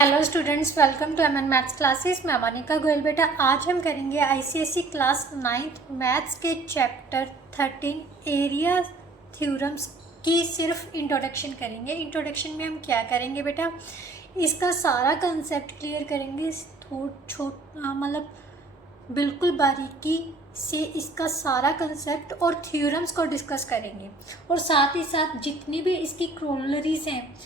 Hello students, welcome to M N maths classes. मैं मोनिका गोयल। बेटा आज हम करेंगे आईसीएसई क्लास 9th मैथ्स के चैप्टर 13 एरिया थ्योरम्स की सिर्फ इंट्रोडक्शन करेंगे। इंट्रोडक्शन में हम क्या करेंगे बेटा, इसका सारा कंसेप्ट क्लियर करेंगे। मतलब बिल्कुल बारीकी से इसका सारा कंसेप्ट और थ्योरम्स को डिस्कस करेंगे, और साथ ही साथ जितनी भी इसकी क्रोलरीज हैं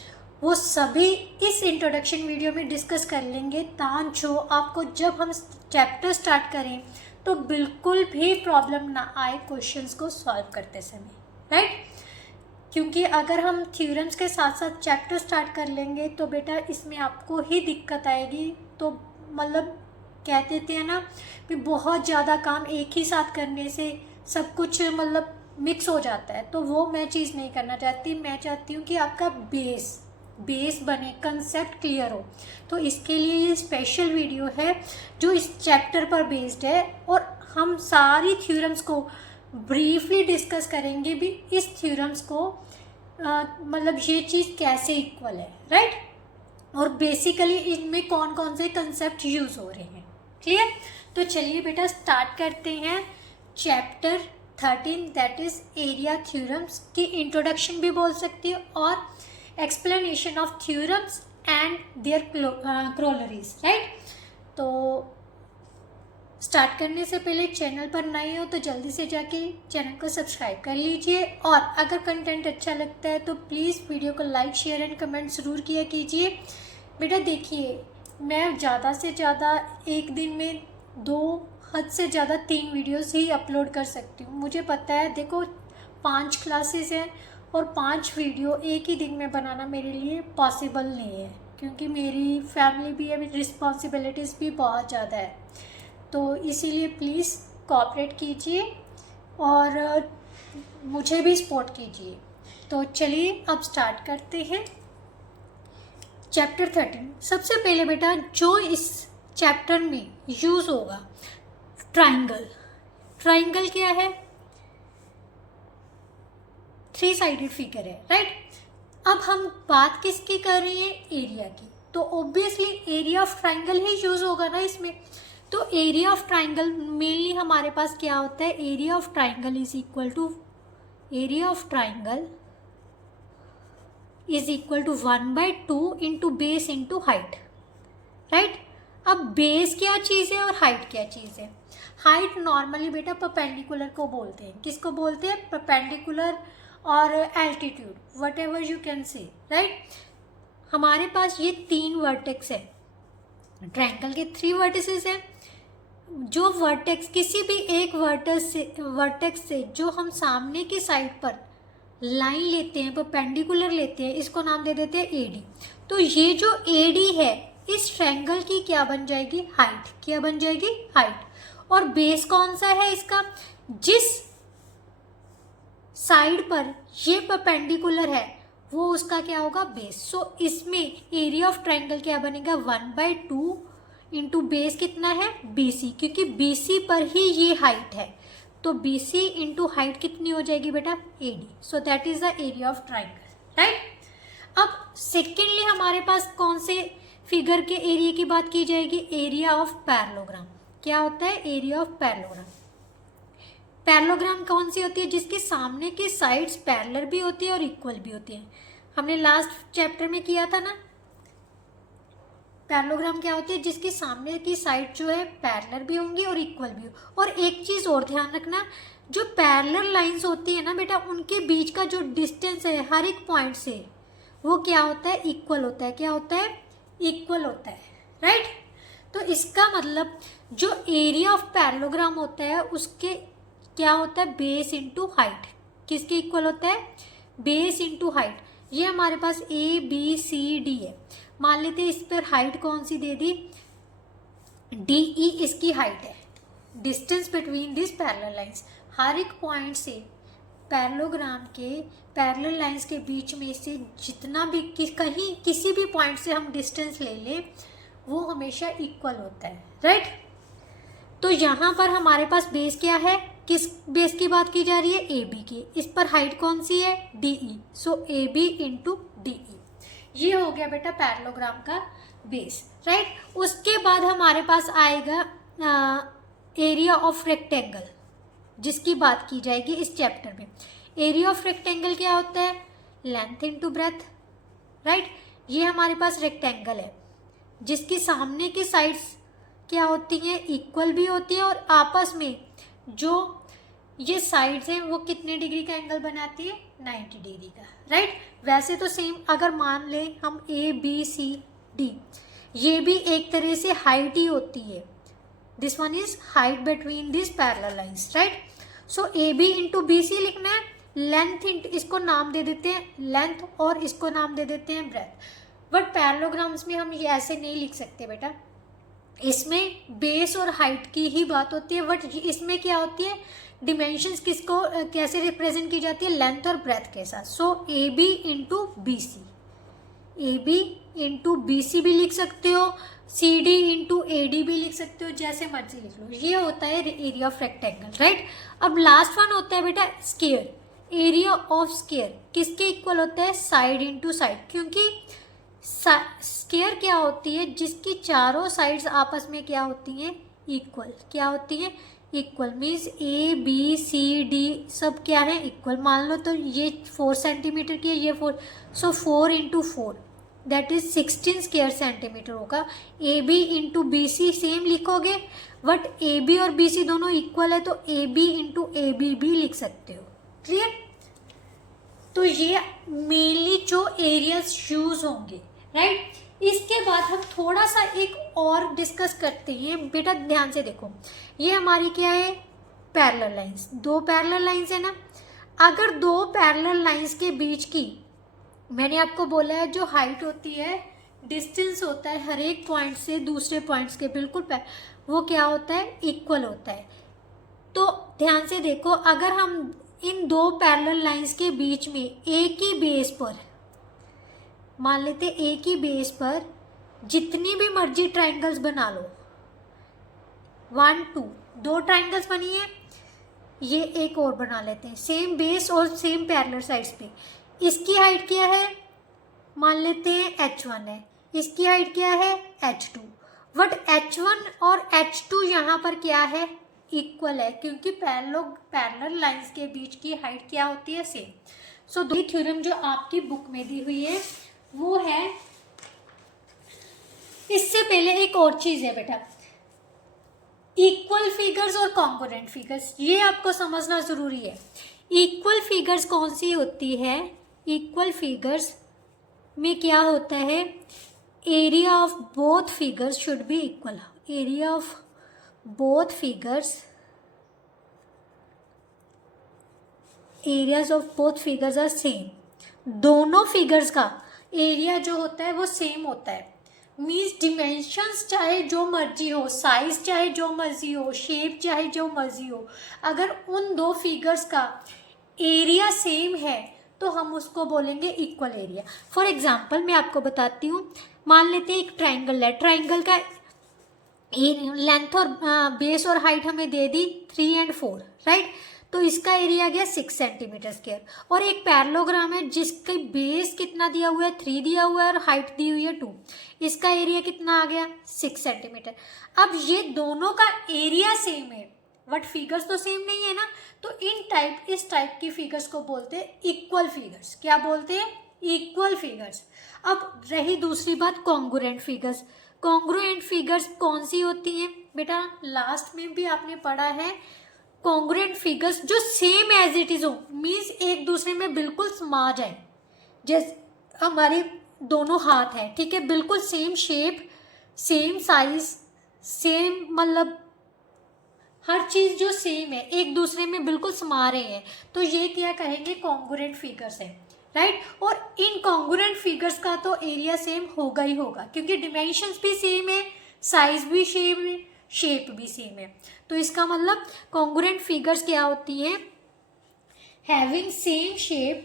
वो सभी इस इंट्रोडक्शन वीडियो में डिस्कस कर लेंगे, ताकि आपको जब हम चैप्टर स्टार्ट करें तो बिल्कुल भी प्रॉब्लम ना आए क्वेश्चंस को सॉल्व करते समय, राइट। क्योंकि अगर हम थ्योरम्स के साथ साथ चैप्टर स्टार्ट कर लेंगे तो बेटा इसमें आपको ही दिक्कत आएगी। तो मतलब कह देते हैं ना कि बहुत ज़्यादा काम एक ही साथ करने से सब कुछ मतलब मिक्स हो जाता है, तो वो मैं चीज़ नहीं करना चाहती। मैं चाहती हूँ कि आपका बेस बने, कंसेप्ट क्लियर हो। तो इसके लिए ये स्पेशल वीडियो है जो इस चैप्टर पर बेस्ड है, और हम सारी थ्योरम्स को ब्रीफली डिस्कस करेंगे भी। इस थ्योरम्स को मतलब ये चीज़ कैसे इक्वल है, राइट, और बेसिकली इनमें कौन कौन से कंसेप्ट यूज़ हो रहे हैं। क्लियर? तो चलिए बेटा स्टार्ट करते हैं chapter 13 that is area theorems की इंट्रोडक्शन भी बोल सकती है, और explanation of theorems and their corollaries, right. तो स्टार्ट करने से पहले चैनल पर नए हो तो जल्दी से जाके चैनल को सब्सक्राइब कर लीजिए, और अगर कंटेंट अच्छा लगता है तो प्लीज़ वीडियो को लाइक शेयर एंड कमेंट ज़रूर किया कीजिए। बेटा देखिए, मैं ज़्यादा से ज़्यादा एक दिन में 2 हद से ज़्यादा 3 वीडियोस ही अपलोड कर सकती हूँ। मुझे पता है, देखो 5 क्लासेस हैं और 5 वीडियो एक ही दिन में बनाना मेरे लिए पॉसिबल नहीं है, क्योंकि मेरी फैमिली भी है, मेरी रिस्पॉन्सिबिलिटीज़ भी बहुत ज़्यादा है। तो इसीलिए प्लीज़ कोऑपरेट कीजिए और मुझे भी सपोर्ट कीजिए। तो चलिए अब स्टार्ट करते हैं चैप्टर 13। सबसे पहले बेटा जो इस चैप्टर में यूज़ होगा, ट्राइंगल। ट्राइंगल क्या है? 3 साइडेड फिगर है, राइट। अब हम बात किसकी कर रहे हैं? एरिया की। तो obviously area of triangle he use होगा ना इसमें। तो एरिया ऑफ ट्राइंगल मेनली हमारे पास क्या होता है? Area of triangle is equal to 1/2 into base into height, right. अब बेस क्या चीज़ है और हाइट क्या चीज़ है? हाइट नॉर्मली बेटा परपेंडिकुलर को बोलते हैं। किसको बोलते हैं? परपेंडिकुलर और altitude, what ever you can say, right. हमारे पास ये 3 वर्टेक्स है। ट्रायंगल के 3 वर्टिसेस हैं। जो वर्टेक्स किसी भी एक वर्टेक्स से जो हम सामने की साइड पर लाइन लेते हैं, परपेंडिकुलर लेते हैं, इसको नाम दे देते हैं एडी। तो ये जो एडी है इस ट्रायंगल की क्या बन जाएगी? हाइट। क्या बन जाएगी? हाइट। और बेस कौन सा है इसका? जिस साइड पर ये परपेंडिकुलर है वो उसका क्या होगा? बेस। सो इसमें एरिया ऑफ ट्रायंगल क्या बनेगा? 1/2 इंटू बेस कितना है? BC, क्योंकि BC पर ही ये हाइट है। तो BC इंटू हाइट कितनी हो जाएगी बेटा? AD। So that is the area of triangle, right. अब सेकेंडली हमारे पास कौन से फिगर के एरिया की बात की जाएगी? Area of parallelogram. क्या होता है? Area of parallelogram. पैरेललोग्राम कौन सी होती है? जिसके सामने की साइड्स पैरेलल भी होती है और इक्वल भी होती है। हमने लास्ट चैप्टर में किया था ना। पैरेललोग्राम क्या होती है? जिसकी सामने की साइड जो है पैरेलल भी होंगी और इक्वल भी हो। और एक चीज़ और ध्यान रखना, जो पैरेलल लाइंस होती है ना बेटा, उनके बीच का जो डिस्टेंस है हर एक पॉइंट से, वो क्या होता है? इक्वल होता है। क्या होता है? इक्वल होता है, राइट। तो इसका मतलब जो एरिया ऑफ पैरेललोग्राम होता है उसके क्या होता है? Base into height. किसके इक्वल होता है? Base into height. ये हमारे पास ABCD है। मान लेते हैं इस पर हाइट कौन सी दे दी? DE इसकी हाइट है। Distance between this parallel lines, हर एक पॉइंट से पैरेललोग्राम के पैरेलल लाइंस के बीच में से जितना भी कहीं किसी भी पॉइंट से हम डिस्टेंस ले लें वो हमेशा इक्वल होता है, राइट। तो यहाँ पर हमारे पास बेस क्या है? किस बेस की बात की जा रही है? AB की। इस पर हाइट कौन सी है? DE। सो AB इंटू DE। ये हो गया बेटा पैरेललोग्राम का बेस, राइट। उसके बाद हमारे पास आएगा एरिया ऑफ रेक्टेंगल, जिसकी बात की जाएगी इस चैप्टर में। एरिया ऑफ रेक्टेंगल क्या होता है? Length into breadth, right. ये हमारे पास रेक्टेंगल है जिसकी सामने की साइड्स क्या होती हैं? इक्वल भी होती है, और आपस में जो ये साइड्स हैं वो कितने डिग्री का एंगल बनाती है? 90 डिग्री का, राइट। वैसे तो सेम अगर मान लें हम ए बी सी डी, ये भी एक तरह से हाइट ही होती है। This one is height between this parallel lines, right. So A B into B C लिखना है। लेंथ इंटू, इसको नाम दे देते हैं लेंथ और इसको नाम दे देते हैं ब्रेथ। बट पैरेललोग्राम्स में हम ये ऐसे नहीं लिख सकते बेटा, इसमें बेस और हाइट की ही बात होती है। बट इसमें क्या होती है? डिमेंशंस किसको कैसे रिप्रेजेंट की जाती है? लेंथ और ब्रेथ के साथ। So A B into B C, A B into B C भी लिख सकते हो, C D into A D भी लिख सकते हो, जैसे मर्जी लिख लो। ये होता है एरिया ऑफ रेक्टेंगल, राइट। अब लास्ट वन होता है बेटा स्क्वायर। एरिया ऑफ स्क्वायर किसके इक्वल होता है? साइड इंटू साइड, क्योंकि स्क्वायर क्या होती है? जिसकी चारों साइड्स आपस में क्या होती हैं? इक्वल। क्या होती है? Equal. Means A B C D सब क्या है? इक्वल। मान लो तो ये 4 सेंटीमीटर की है, ये 4, so 4 into 4 that is 16 square centimetre होगा। A B into B C same लिखोगे, बट ए बी और बी सी दोनों इक्वल है तो A B into A B भी लिख सकते हो। क्लियर? तो ये मेनली जो एरियाज यूज होंगे, राइट। इसके बाद हम थोड़ा सा एक और डिस्कस करते हैं। बेटा ध्यान से देखो, ये हमारी क्या है? Parallel lines. 2 पैरेलल लाइंस है ना। अगर 2 पैरेलल लाइंस के बीच की, मैंने आपको बोला है जो हाइट होती है, डिस्टेंस होता है हर एक पॉइंट से दूसरे पॉइंट्स के बिल्कुल वो क्या होता है? इक्वल होता है। तो ध्यान से देखो, अगर हम इन 2 पैरेलल लाइंस के बीच में एक ही बेस पर, मान लेते एक ही बेस पर जितनी भी मर्जी ट्राइंगल्स बना लो, 1 2 2 ट्राइंगल्स बनी है, ये एक और बना लेते हैं सेम बेस और सेम पैरेलल साइड्स पे। इसकी हाइट क्या है? मान लेते हैं h1 है, इसकी हाइट क्या है? h2। बट h1 और h2 यहाँ पर क्या है? इक्वल है, क्योंकि पैरेलल लाइंस के बीच की हाइट क्या होती है? सेम। सो दो थ्योरम जो आपकी बुक में दी हुई है वो है। इससे पहले एक और चीज है बेटा, इक्वल फिगर्स और कॉन्ग्रुएंट फिगर्स, ये आपको समझना जरूरी है। इक्वल फिगर्स कौन सी होती है? इक्वल फिगर्स में क्या होता है? Area of both figures should be equal. Area of both figures, areas of both figures are same. दोनों फिगर्स का एरिया जो होता है वो सेम होता है। मीन्स डिमेंशंस चाहे जो मर्जी हो, साइज चाहे जो मर्जी हो, शेप चाहे जो मर्जी हो, अगर उन 2 फिगर्स का एरिया सेम है तो हम उसको बोलेंगे इक्वल एरिया। फॉर एग्जाम्पल मैं आपको बताती हूँ, मान लेते हैं एक ट्राइंगल है, ट्राइंगल का लेंथ और बेस और हाइट हमें दे दी 3 और 4, राइट। तो इसका एरिया गया 6 सेंटीमीटर स्क्वायर। और एक पैरेललोग्राम है जिसका बेस कितना दिया हुआ है? 3 दिया हुआ है और हाइट दी हुई है 2। इसका एरिया कितना आ गया? 6 सेंटीमीटर। अब ये दोनों का एरिया सेम है बट फिगर्स तो सेम नहीं है ना, तो इस टाइप की फिगर्स को बोलते हैं इक्वल फिगर्स। क्या बोलते हैं? Equal figures. अब रही दूसरी बात कॉन्ग्रुएंट फिगर्स। कॉन्ग्रुएंट फिगर्स कौन सी होती हैं बेटा? लास्ट में भी आपने पढ़ा है, कॉन्ग्रुएंट फिगर्स जो सेम एज इट इज हो, मीन्स एक दूसरे में बिल्कुल समा जाए। जैसे हमारे दोनों हाथ हैं, ठीक है, बिल्कुल same shape, same size, same मतलब हर चीज जो सेम है, एक दूसरे में बिल्कुल समा रहे हैं, तो ये क्या कहेंगे? कॉन्ग्रुएंट फिगर्स है, राइट। और इन कॉन्ग्रुएंट फिगर्स का तो एरिया सेम होगा ही होगा, क्योंकि डिमेंशंस भी सेम है, साइज भी सेम है, शेप भी सेम है। तो इसका मतलब कॉन्ग्रुएंट फिगर्स क्या होती हैं? Having same shape,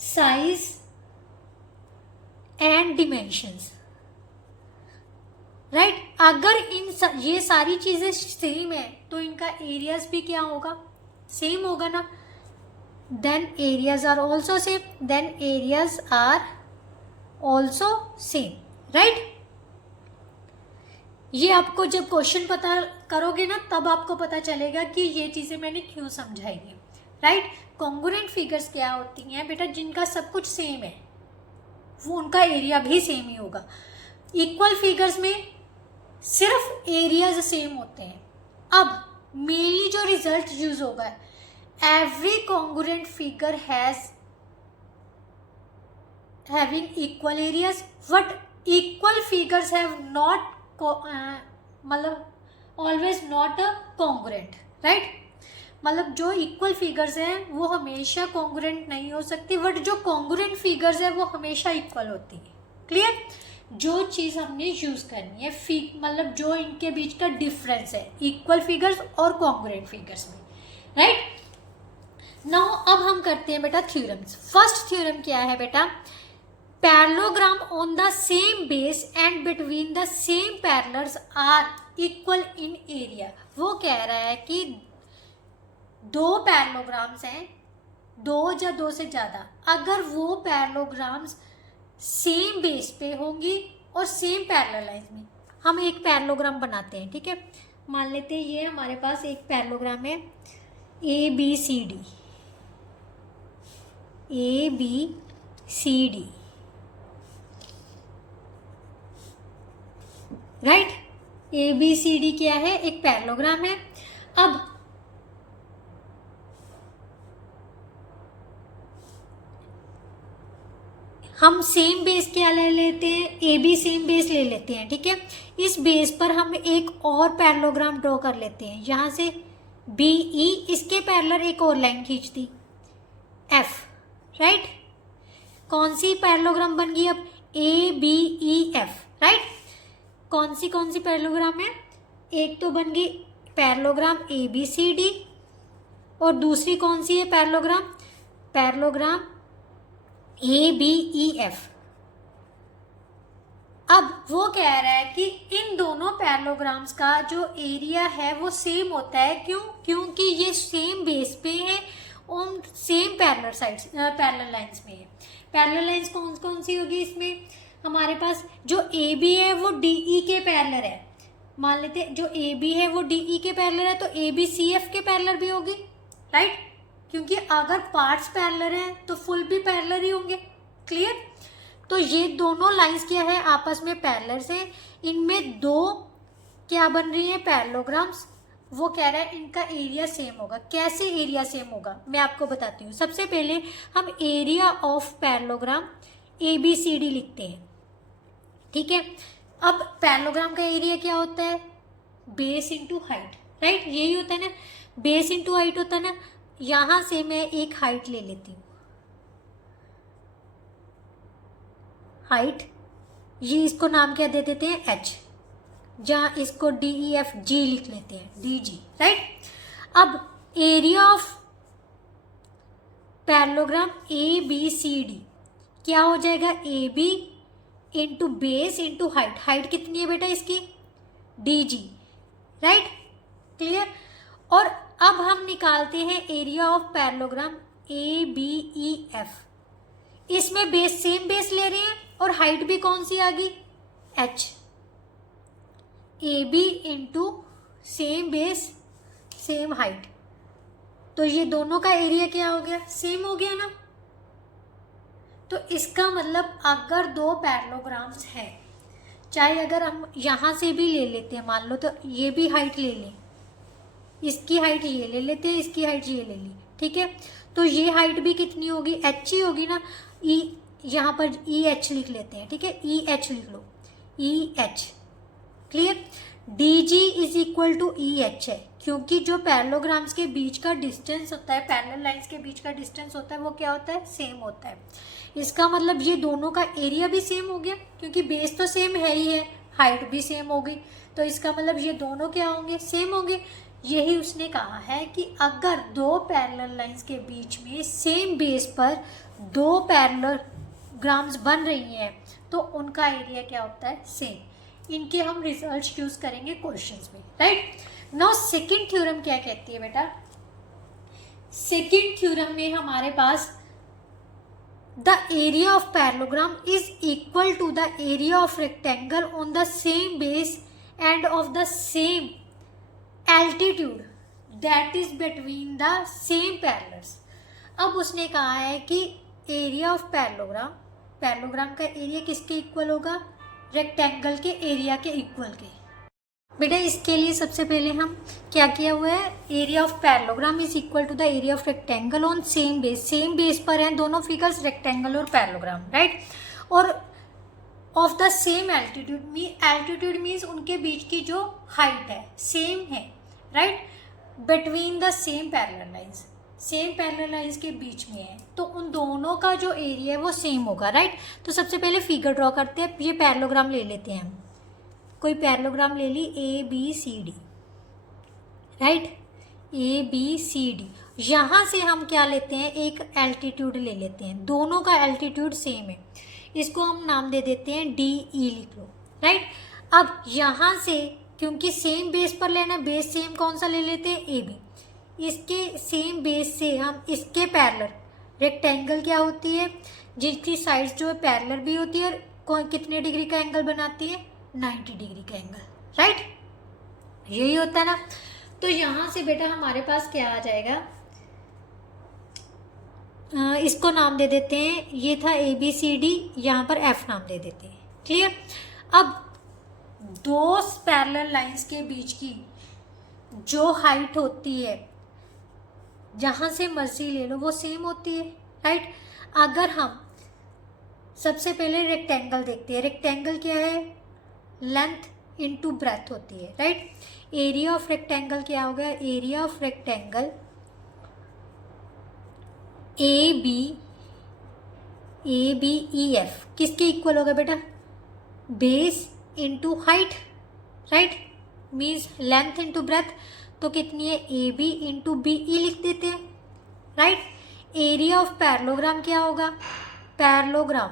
size and dimensions, right. अगर ये सारी चीजें सेम है तो इनका एरियाज भी क्या होगा? सेम होगा ना। then areas are also same, then areas are also same, right? ये आपको जब क्वेश्चन पता करोगे ना तब आपको पता चलेगा कि ये चीज़ें मैंने क्यों समझाई है, राइट? कॉन्ग्रुएंट फिगर्स क्या होती हैं बेटा? जिनका सब कुछ सेम है, वो उनका एरिया भी सेम ही होगा। इक्वल फिगर्स में सिर्फ एरियाज सेम होते हैं। अब मेनली जो रिजल्ट यूज होगा, every congruent figure having equal areas, but equal figures have not मतलब always not a congruent, right? मतलब जो इक्वल फिगर्स हैं वो हमेशा कॉन्ग्रुएंट नहीं हो सकती, बट जो कॉन्ग्रुएंट फिगर्स है वो हमेशा इक्वल होती है। क्लियर? जो चीज़ हमने यूज़ करनी है मतलब जो इनके बीच का डिफरेंस है इक्वल फिगर्स और कॉन्ग्रुएंट फिगर्स में, राइट? नाउ अब हम करते हैं बेटा थ्योरम्स। फर्स्ट थ्योरम क्या है बेटा? Parallelogram on the same base and between the same parallels are equal in area. वो कह रहा है कि दो पैरेललोग्राम्स हैं, दो या दो से ज़्यादा, अगर वो पैरेललोग्राम्स सेम बेस पे होंगी और सेम पैरेलल लाइंस में। हम एक पैरेललोग्राम बनाते हैं, ठीक है? मान लेते हैं ये हमारे पास एक पैरेललोग्राम है ABCD, ABCD, राइट? ABCD क्या है? एक पैरेललोग्राम है। अब हम सेम बेस क्या ले लेते हैं? AB सेम बेस ले लेते हैं, ठीक है? इस बेस पर हम एक और पैरेललोग्राम ड्रॉ कर लेते हैं। यहाँ से BE, इसके पैरेलल एक और लाइन खींच दी F, राइट? कौन सी पैरेललोग्राम बन गई अब? ABEF, right? कौन सी पैरेललोग्राम है? एक तो बन गई पैरेललोग्राम ABCD और दूसरी कौन सी है पैरेललोग्राम? Parallelogram ABEF। अब वो कह रहा है कि इन दोनों पैरेललोग्राम्स का जो एरिया है वो सेम होता है। क्यों? क्योंकि ये सेम बेस पे है और सेम पैरेलल लाइंस में है। पैरेलल लाइंस कौन कौन सी होगी इसमें? हमारे पास जो AB है वो DE के पैरेलल है। मान लेते हैं जो AB है वो DE के पैरेलल है, तो AB CF के पैरेलल भी होगी, राइट? क्योंकि अगर पार्ट्स पैरेलल हैं तो फुल भी पैरेलल ही होंगे। क्लियर? तो ये दोनों लाइंस क्या है? आपस में पैरेलल हैं। इनमें दो क्या बन रही है? पैरेललोग्राम्स। वो कह रहा है इनका एरिया सेम होगा। कैसे एरिया सेम होगा मैं आपको बताती हूँ। सबसे पहले हम एरिया ऑफ पैरेललोग्राम ABCD लिखते हैं, ठीक है? अब पैरेललोग्राम का एरिया क्या होता है? Base into height, right? यही होता है ना, बेस इंटू हाइट होता है ना। यहाँ से मैं एक हाइट ले लेती हूँ, हाइट, ये इसको नाम क्या दे देते हैं? H, जहाँ इसको DEFG लिख लेते हैं, DG, राइट? अब एरिया ऑफ पैरेललोग्राम ABCD क्या हो जाएगा? AB into base into height. Height कितनी है बेटा इसकी? DG, right? क्लियर? और अब हम निकालते हैं एरिया ऑफ पैरेललोग्राम ABEF। इसमें बेस सेम बेस ले रहे हैं और हाइट भी कौन सी आ गई? H। AB into same base same height, तो ये दोनों का एरिया क्या हो गया? सेम हो गया ना। तो इसका मतलब अगर दो पैरेललोग्राम्स हैं, चाहे अगर हम यहाँ से भी ले लेते हैं, मान लो तो ये भी हाइट ले लें, इसकी हाइट ये ले लेते हैं, इसकी हाइट ये ले ली, ठीक है? तो ये हाइट भी कितनी होगी? H ही होगी ना। यहाँ पर EH लिख लेते हैं, ठीक है? EH लिख लो, EH। Clear? DG is equal to EH है, क्योंकि जो पैरेललोग्राम्स के बीच का डिस्टेंस होता है, पैरेलल लाइंस के बीच का डिस्टेंस होता है, वो क्या होता है? सेम होता है। इसका मतलब ये दोनों का एरिया भी सेम हो गया, क्योंकि बेस तो सेम है ही है, हाइट भी सेम हो गई, तो इसका मतलब ये दोनों क्या होंगे? सेम होंगे। यही उसने कहा है कि अगर दो पैरेलल लाइंस के बीच में सेम बेस पर दो पैरेललोग्राम्स बन रही हैं तो उनका एरिया क्या होता है? सेम। इनके हम रिजल्ट यूज करेंगे क्वेश्चंस में, राइट? नाउ सेकंड थ्योरम क्या कहती है बेटा? सेकेंड थ्योरम में हमारे पास the area of parallelogram is equal to the area of rectangle on the same base and of the same altitude that is between the same parallels. अब उसने कहा है कि एरिया ऑफ पैरेललोग्राम का area किसके इक्वल होगा, rectangle के area के इक्वल के। बेटा इसके लिए सबसे पहले हम क्या किया हुआ है, area of parallelogram is equal to the area of rectangle on same base पर हैं दोनों फिगर्स, रेक्टेंगल और पैरेललोग्राम, राइट। और of the same altitude means उनके बीच की जो हाइट है सेम है, right, between the same parallel lines के बीच में है, तो उन दोनों का जो एरिया है वो सेम होगा, राइट। तो सबसे पहले फिगर ड्रॉ करते हैं, ये पैरेललोग्राम ले लेते हैं हम, कोई पैरेललोग्राम ले ली ABCD, राइट, ABCD। यहाँ से हम क्या लेते हैं, एक एल्टीट्यूड ले लेते हैं, दोनों का एल्टीट्यूड सेम है, इसको हम नाम दे देते हैं DE, लिख लो, राइट। अब यहाँ से क्योंकि सेम बेस पर लेना, बेस सेम कौन सा ले लेते हैं, AB। इसके सेम बेस से हम इसके पैरेलल, रेक्टेंगल क्या होती है, जिसकी साइड्स जो है पैरेलल भी होती है और कितने डिग्री का एंगल बनाती है, 90 डिग्री का एंगल, राइट, यही होता है ना। तो यहाँ से बेटा हमारे पास क्या आ जाएगा, इसको नाम दे देते हैं, ये था ABCD, यहाँ पर F नाम दे देते हैं, क्लियर। अब दो पैरेलल लाइंस के बीच की जो हाइट होती है, जहाँ से मर्जी ले लो, वो सेम होती है, राइट। अगर हम सबसे पहले रेक्टेंगल देखते हैं, रेक्टेंगल क्या है, लेंथ इनटू ब्रेथ होती है, राइट। एरिया ऑफ रेक्टेंगल क्या होगा, एरिया ऑफ रेक्टेंगल ABEF किसके इक्वल होगा बेटा, base into height, right, means length into breadth, तो कितनी है, AB इंटू BE लिख देते हैं, राइट। एरिया ऑफ पैरेललोग्राम क्या होगा, पैरेललोग्राम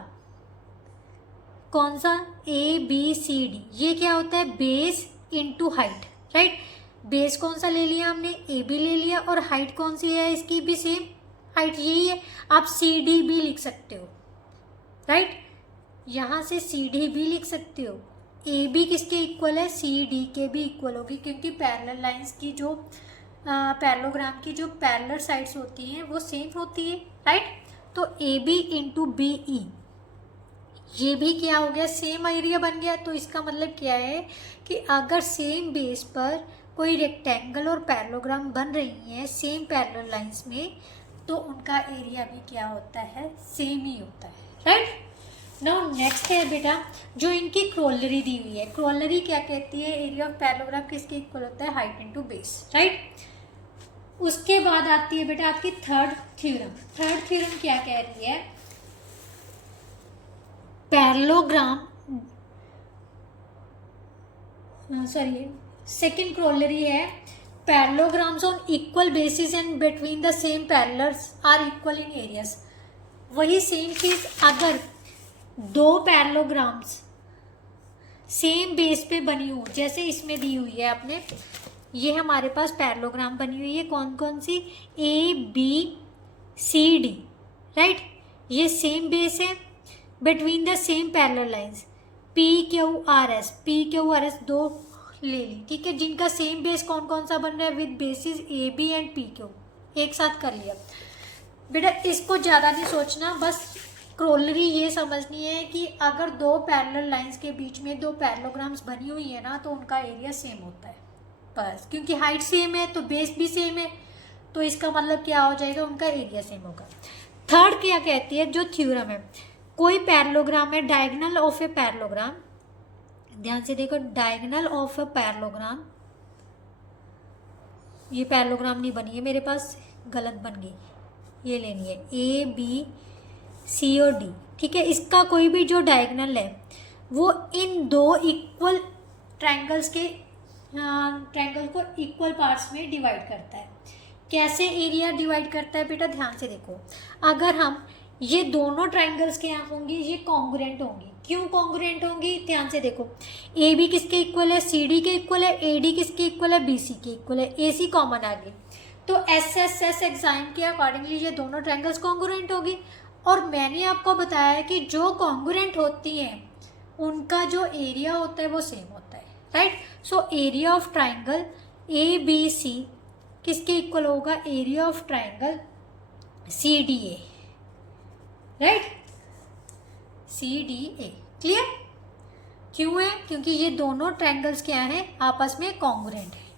कौन सा, ABCD, ये क्या होता है, base into height, right. Base कौन सा ले लिया हमने, AB ले लिया, और हाइट कौन सी है, इसकी भी सेम हाइट यही है, आप CD भी लिख सकते हो, राइट, यहाँ से CD भी लिख सकते हो। AB किसके इक्वल है, CD के भी इक्वल होगी, क्योंकि पैरेलल लाइंस की जो पैरेललोग्राम की जो पैरेलल साइड्स होती हैं वो सेम होती है, राइट। तो AB इंटू BE, ये भी क्या हो गया, सेम एरिया बन गया। तो इसका मतलब क्या है कि अगर सेम बेस पर कोई रेक्टेंगल और पैरेललोग्राम बन रही हैं सेम पैरेलल लाइंस में, तो उनका एरिया भी क्या होता है, सेम ही होता है, राइट। नाउ नेक्स्ट है बेटा, जो इनकी क्रोलरी दी हुई है, क्रोलरी क्या कहती है, एरिया ऑफ पैरेललोग्राम किसके इक्वल होता है, हाइट इनटू बेस, राइट। उसके बाद आती है बेटा आपकी थर्ड थ्योरम क्या कह रही है, पैरेललोग्राम सेकेंड क्रोलरी है, parallelograms on equal bases and between the same parallels are equal in areas. वही सेम चीज, अगर दो पैरेललोग्राम्स सेम बेस पे बनी हो, जैसे इसमें दी हुई है आपने, ये हमारे पास पैरेललोग्राम बनी हुई है, कौन कौन सी, ABCD, राइट, ये सेम बेस है, between the same parallel lines, PQRS दो ले ली, ठीक है, जिनका सेम बेस कौन कौन सा बन रहा है, with basis AB and PQ, एक साथ कर लिया बेटा। इसको ज़्यादा नहीं सोचना, बस क्रोलरी ये समझनी है कि अगर दो पैरेलल लाइंस के बीच में दो पैरेललोग्राम्स बनी हुई है ना, तो उनका एरिया सेम होता है, बस, क्योंकि हाइट सेम है तो बेस भी सेम है, तो इसका मतलब क्या हो जाएगा, उनका एरिया सेम होगा। थर्ड क्या कहती है, जो थ्योरम है, कोई पैरेललोग्राम है, डायगोनल ऑफ ए पैरेललोग्राम, ध्यान से देखो, डायगोनल ऑफ ए पैरेललोग्राम, ये पैरेललोग्राम नहीं बनी है मेरे पास, गलत बन गई, ये लेनी है ABCD, ठीक है। इसका कोई भी जो डायगोनल है वो इन दो इक्वल ट्रायंगल्स को इक्वल पार्ट्स में डिवाइड करता है। कैसे एरिया डिवाइड करता है बेटा, ध्यान से देखो, अगर हम ये दोनों ट्रायंगल्स क्या होंगी, ये कॉन्ग्रुएंट होंगी। क्यों कॉन्ग्रुएंट होंगी, ध्यान से देखो, AB किसके इक्वल है, CD के इक्वल है, AD किसके इक्वल है, BC के इक्वल है, AC कॉमन आ गई, तो SSS एग्जाम के अकॉर्डिंगली ये दोनों ट्रायंगल्स कॉन्ग्रुएंट होगी। और मैंने आपको बताया है कि जो कॉन्ग्रुएंट होती हैं उनका जो एरिया होता है वो सेम होता है, right. So area of triangle ABC किसके इक्वल होगा, area of triangle CDA, right, CDA। Clear? क्यों है? क्योंकि ये दोनों ट्रायंगल्स क्या हैं, आपस में कॉन्ग्रुएंट है।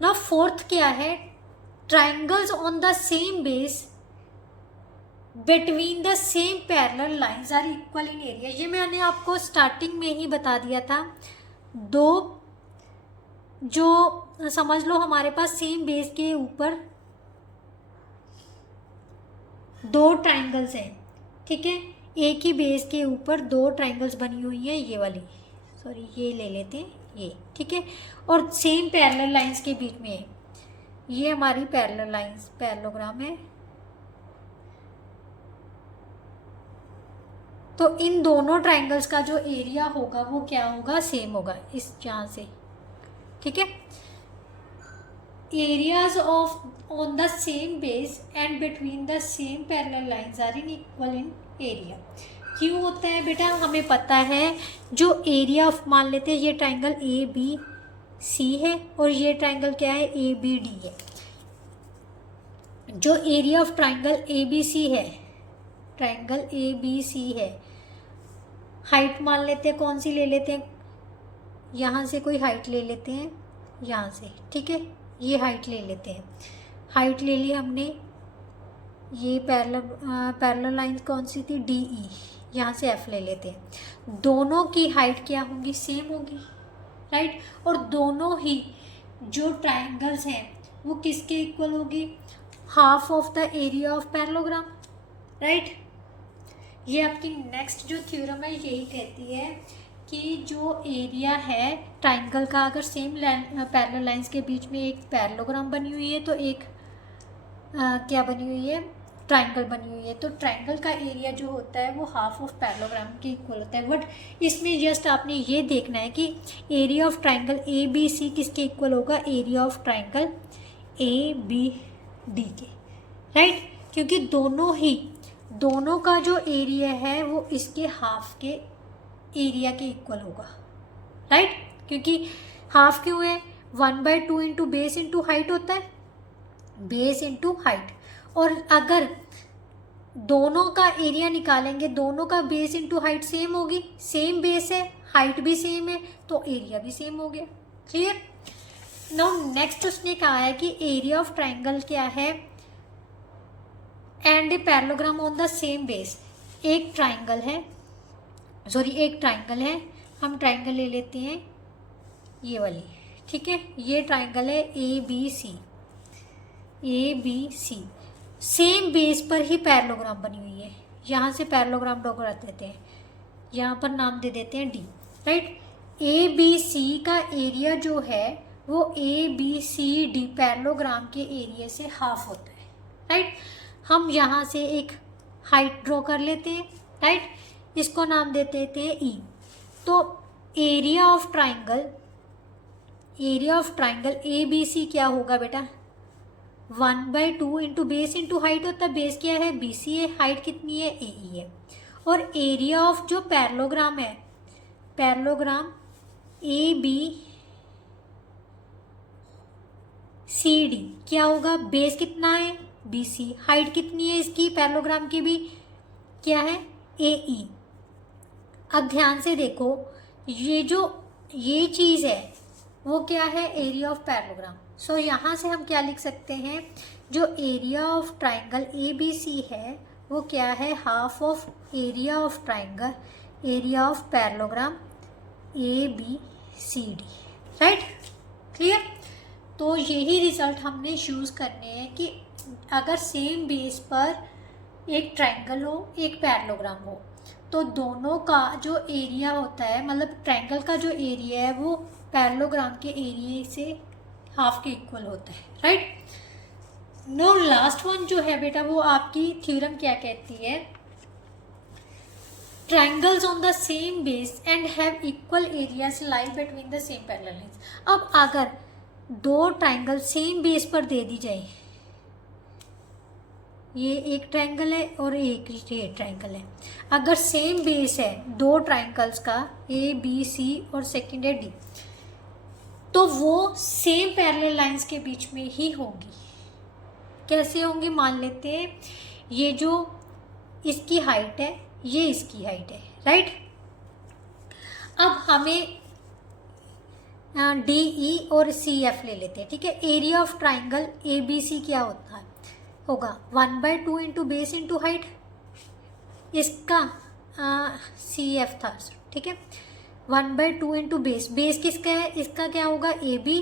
ना फोर्थ क्या है, triangles on the same base between the same parallel lines are equal in area. ये मैंने आपको स्टार्टिंग में ही बता दिया था। दो जो समझ लो हमारे पास सेम बेस के ऊपर दो ट्रायंगल्स हैं, ठीक है, एक ही बेस के ऊपर दो ट्रायंगल्स बनी हुई हैं, ये वाली, सॉरी ये ले लेते हैं ये, ठीक है, और सेम पैरेलल लाइंस के बीच में है, ये हमारी पैरेलल लाइंस पैरेललोग्राम है। तो इन दोनों ट्रायंगल्स का जो एरिया होगा वो क्या होगा, सेम होगा, इस यहाँ से, ठीक है। Areas of on the same base and between the same parallel lines are in equal in area. क्यों होता है बेटा, हमें पता है जो एरिया ऑफ, मान लेते हैं ये ट्रायंगल ABC है और ये ट्रायंगल क्या है, ABD है। जो एरिया ऑफ ट्रायंगल ABC है, ट्रायंगल ABC है, हाइट मान लेते हैं, कौन सी ले लेते हैं, यहाँ से कोई हाइट ले लेते हैं, यहाँ से, ठीक है, ये हाइट ले लेते हैं, हाइट ले ली हमने, ये पैरेलल लाइन कौन सी थी, DE, यहाँ से F ले लेते हैं। दोनों की हाइट क्या होगी, सेम होगी, राइट। और दोनों ही जो ट्रायंगल्स हैं वो किसके इक्वल होगी, half of the area of parallelogram, right. ये आपकी नेक्स्ट जो थ्योरम है यही कहती है कि जो एरिया है ट्रायंगल का, अगर सेम पैरेलल लाइंस के बीच में एक पैरेललोग्राम बनी हुई है तो एक क्या बनी हुई है, ट्रायंगल बनी हुई है, तो ट्रायंगल का एरिया जो होता है वो हाफ ऑफ पैरेललोग्राम के इक्वल होता है। बट इसमें जस्ट आपने ये देखना है कि एरिया ऑफ ट्रायंगल ABC किसके इक्वल होगा, एरिया ऑफ ट्रायंगल ABD के, राइट। क्योंकि दोनों का जो एरिया है वो इसके हाफ के एरिया के इक्वल होगा, राइट। क्योंकि हाफ क्यों है, 1/2 इंटू बेस इंटू हाइट होता है, बेस इंटू हाइट। और अगर दोनों का एरिया निकालेंगे, दोनों का बेस इंटू हाइट सेम होगी, सेम बेस है, हाइट भी सेम है, तो एरिया भी सेम हो गया। क्लियर? नाउ नेक्स्ट उसने कहा है कि एरिया ऑफ ट्रायंगल क्या है, and a parallelogram on the same base. एक ट्रायंगल है, हम ट्रायंगल ले लेते हैं ये वाली, ठीक है, ये ट्रायंगल है ABC, सेम बेस पर ही पैरेललोग्राम बनी हुई है। यहाँ से पैरेललोग्राम ड्रॉ कर देते हैं, यहाँ पर नाम दे देते हैं D, राइट। ABC का एरिया जो है वो ABCD पैरेललोग्राम के एरिया से हाफ होता है, राइट। हम यहाँ से एक हाइट ड्रॉ कर लेते हैं, राइट, इसको नाम दे देते हैं E। तो एरिया ऑफ ट्रायंगल ABC क्या होगा बेटा, 1/2 इंटू बेस इंटू हाइट होता है, बेस क्या है, BC है, हाइट कितनी है, AE है। और एरिया ऑफ जो पैरेललोग्राम है, पैरेललोग्राम ABCD क्या होगा, बेस कितना है, BC, हाइट कितनी है इसकी पैरेललोग्राम की भी, क्या है, AE। अब ध्यान से देखो, ये चीज़ है वो क्या है, एरिया ऑफ पैरेललोग्राम। सो यहाँ से हम क्या लिख सकते हैं, जो एरिया ऑफ ट्रायंगल ABC है वो क्या है, half of area of triangle, area of parallelogram ABCD, right. Clear? तो यही रिजल्ट हमने यूज़ करने हैं कि अगर सेम बेस पर एक ट्रायंगल हो, एक पैरेललोग्राम हो, तो दोनों का जो एरिया होता है, मतलब ट्रायंगल का जो एरिया है वो पैरेललोग्राम के एरिया से हाफ के इक्वल होता है, राइट। नो लास्ट वन जो है बेटा वो आपकी थ्योरम क्या कहती है, triangles on the same base and have equal areas lie between the same parallel lines. अब अगर दो ट्रायंगल सेम बेस पर दे दी जाए, ये एक ट्रायंगल है और एक ये ट्रायंगल है, अगर सेम बेस है दो ट्रायंगल्स का ए बी सी और सेकंड है डी, तो वो सेम पैरेलल लाइंस के बीच में ही होंगी। कैसे होंगी? मान लेते हैं ये जो इसकी हाइट है, ये इसकी हाइट है, राइट। अब हमें डी ई और सी एफ ले लेते हैं, ठीक है। Area of triangle A B C क्या होता है? होगा 1/2 इंटू बेस इंटू हाइट, इसका सी एफ था, ठीक है। 1/2 इंटू बेस, बेस किसका है? इसका क्या होगा? ए बी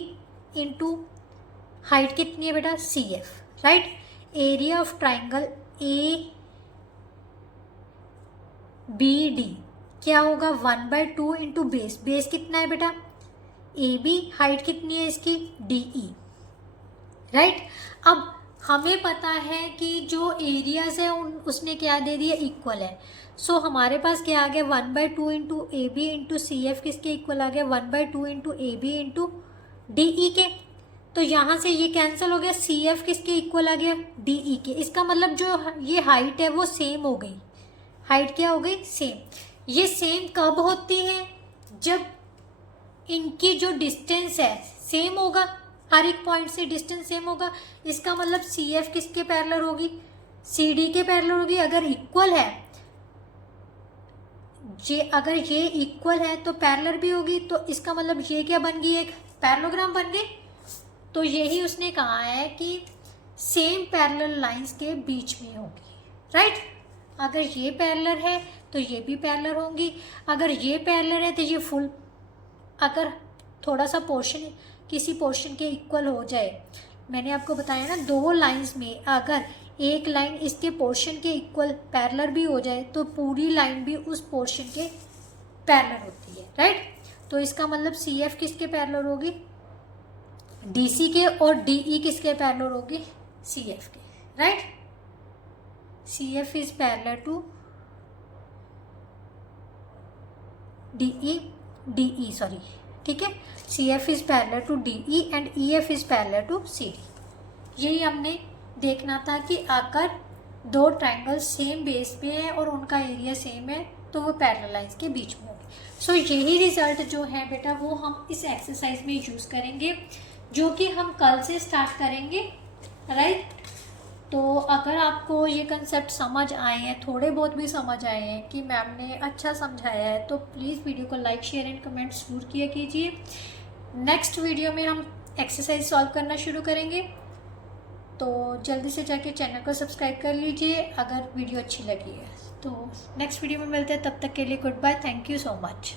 इंटू हाइट कितनी है बेटा? C F, right. Area of triangle A B D क्या होगा? 1/2 इंटू बेस, बेस कितना है बेटा? ए बी, हाइट कितनी है इसकी? D E, right. अब हमें पता है कि जो एरियाज है उसने क्या दे दिया? इक्वल है। सो हमारे पास क्या आ गया? 1/2 into A B into C F किसके इक्वल आ गया? 1/2 into A B into D E के। तो यहाँ से ये कैंसिल हो गया, सी एफ किसके इक्वल आ गया? डी ई के। इसका मतलब जो ये हाइट है वो सेम हो गई। हाइट क्या हो गई? सेम। ये सेम कब होती है? जब इनकी जो डिस्टेंस है सेम होगा, हर एक पॉइंट से डिस्टेंस सेम होगा। इसका मतलब सी एफ किसके पैरेलल होगी? सी डी के पैरेलल होगी। अगर इक्वल है अगर ये इक्वल है तो पैरेलल भी होगी, तो इसका मतलब ये क्या बन गई? एक पैरेललोग्राम बन गई। तो यही उसने कहा है कि सेम पैरेलल लाइंस के बीच में होगी, राइट। अगर ये पैरेलल है तो ये भी पैरेलल होंगी। अगर ये पैरेलल है तो ये फुल, अगर थोड़ा सा पोर्शन किसी पोर्शन के इक्वल हो जाए, मैंने आपको बताया ना, दो लाइंस में अगर एक लाइन इसके पोर्शन के इक्वल पैरेलल भी हो जाए तो पूरी लाइन भी उस पोर्शन के पैरेलल होती है, राइट। तो इसका मतलब सी एफ किसके पैरेलल होगी? डी सी के, और डी ई किसके पैरेलल होगी? सी एफ के, right. C F is parallel to D E sorry, ठीक है। C F is parallel to D E and E F is parallel to C D. यही हमने देखना था कि अगर दो ट्रायंगल सेम बेस पे हैं और उनका एरिया सेम है तो वो पैरेलल लाइंस के बीच में होगी। सो यही रिजल्ट जो है बेटा वो हम इस एक्सरसाइज में यूज़ करेंगे, जो कि हम कल से स्टार्ट करेंगे, राइट। तो अगर आपको ये कंसेप्ट समझ आए हैं, थोड़े बहुत भी समझ आए हैं कि मैम ने अच्छा समझाया है, तो प्लीज़ वीडियो को लाइक शेयर एंड कमेंट ज़रूर किया कीजिए। नेक्स्ट वीडियो में हम एक्सरसाइज सॉल्व करना शुरू करेंगे, तो जल्दी से जाके चैनल को सब्सक्राइब कर लीजिए अगर वीडियो अच्छी लगी है। तो नेक्स्ट वीडियो में मिलते हैं, तब तक के लिए good bye, thank you so much.